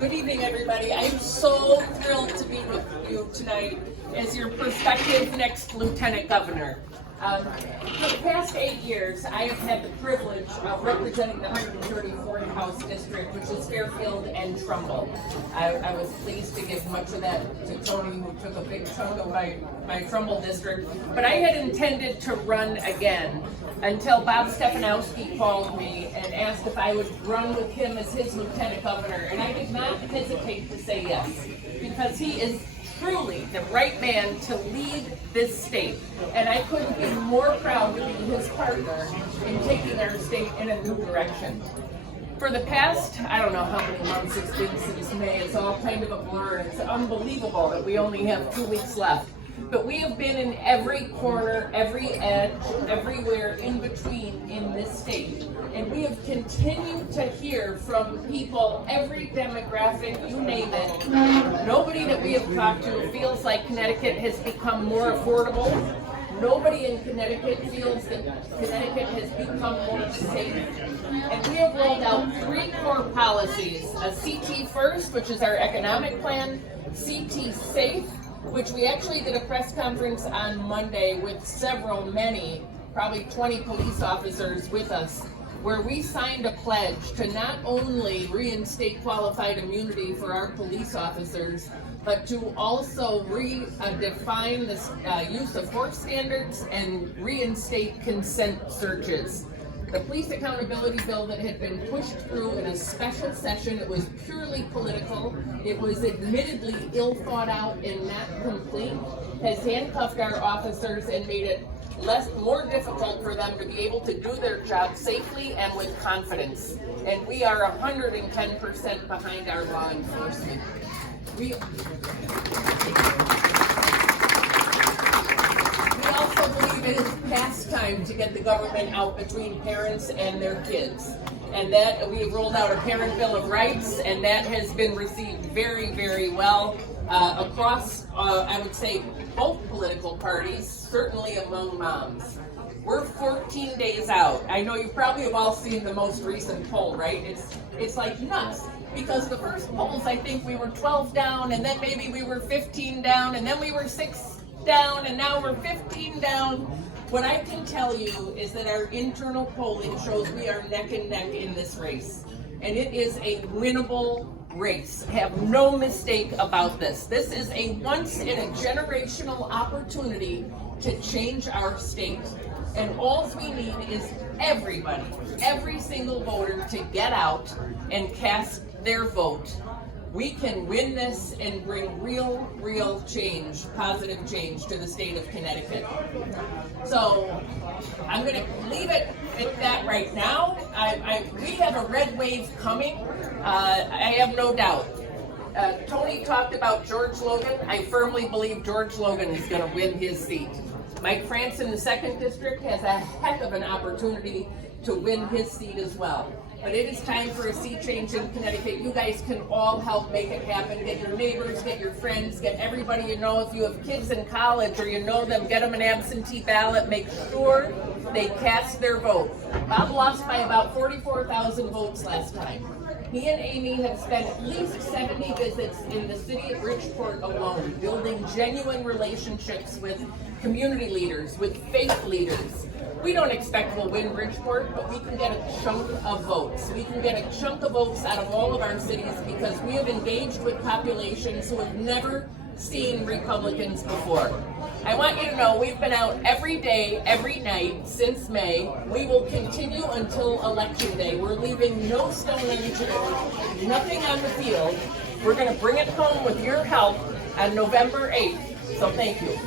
Good evening, everybody. I am so thrilled to be with you tonight as your prospective next Lieutenant Governor. For the past 8 years, I have had the privilege of representing the 134th House District, which is Fairfield and Trumbull. I was pleased to give much of that to Tony, who took a big chunk of my Trumbull district. But I had intended to run again until Bob Stefanowski called me and asked if I would run with him as his Lieutenant Governor. And I did not hesitate to say yes, because he is truly the right man to lead this state. And I couldn't be more proud to be his partner in taking our state in a new direction. For the past, I don't know how many months it's been since May, it's all kind of a blur. It's unbelievable that we only have 2 weeks left. But we have been in every corner, every edge, everywhere in between in this state. And we have continued to hear from people, every demographic, you name it. Nobody that we have talked to feels like Connecticut has become more affordable. Nobody in Connecticut feels that Connecticut has become more safe. And we have rolled out 3 core policies: a CT First, which is our economic plan, CT Safe, which we actually did a press conference on Monday with many, probably 20 police officers with us, where we signed a pledge to not only reinstate qualified immunity for our police officers, but to also redefine the use of force standards and reinstate consent searches. The police accountability bill that had been pushed through in a special session, it was purely political, it was admittedly ill thought out and not complete, has handcuffed our officers and made it more difficult for them to be able to do their job safely and with confidence. And we are 110% behind our law enforcement. We also believe it is past time to get the government out between parents and their kids. And that we have rolled out a Parent Bill of Rights, and that has been received very, very well across, I would say, both political parties, certainly among moms. We're 14 days out. I know you probably have all seen the most recent poll, right? It's like nuts, because the first polls, I think we were 12 down, and then maybe we were 15 down, and then we were 6 down, and now we're 15 down. What I can tell you is that our internal polling shows we are neck and neck in this race, and it is a winnable race. Have no mistake about this. This is a once-in-a-generational opportunity to change our state, and all we need is everybody, every single voter, to get out and cast their vote. We can win this and bring real change, positive change to the state of Connecticut. So I'm going to leave it at that right now. We have a red wave coming. I have no doubt. Tony talked about George Logan. I firmly believe George Logan is going to win his seat. Mike France in the 2nd District has a heck of an opportunity to win his seat as well. But it is time for a sea change in Connecticut. You guys can all help make it happen. Get your neighbors, get your friends, get everybody you know. If you have kids in college or you know them, get them an absentee ballot. Make sure they cast their vote. Bob lost by about 44,000 votes last time. He and Amy have spent at least 70 visits in the city of Bridgeport alone, building genuine relationships with community leaders, with faith leaders. We don't expect we'll win Bridgeport, but we can get a chunk of votes. We can get a chunk of votes out of all of our cities because we have engaged with populations who have never seen Republicans before. I want you to know we've been out every day, every night since May. We will continue until Election Day. We're leaving no stone unturned, nothing on the field. We're going to bring it home with your help on November 8th. So thank you.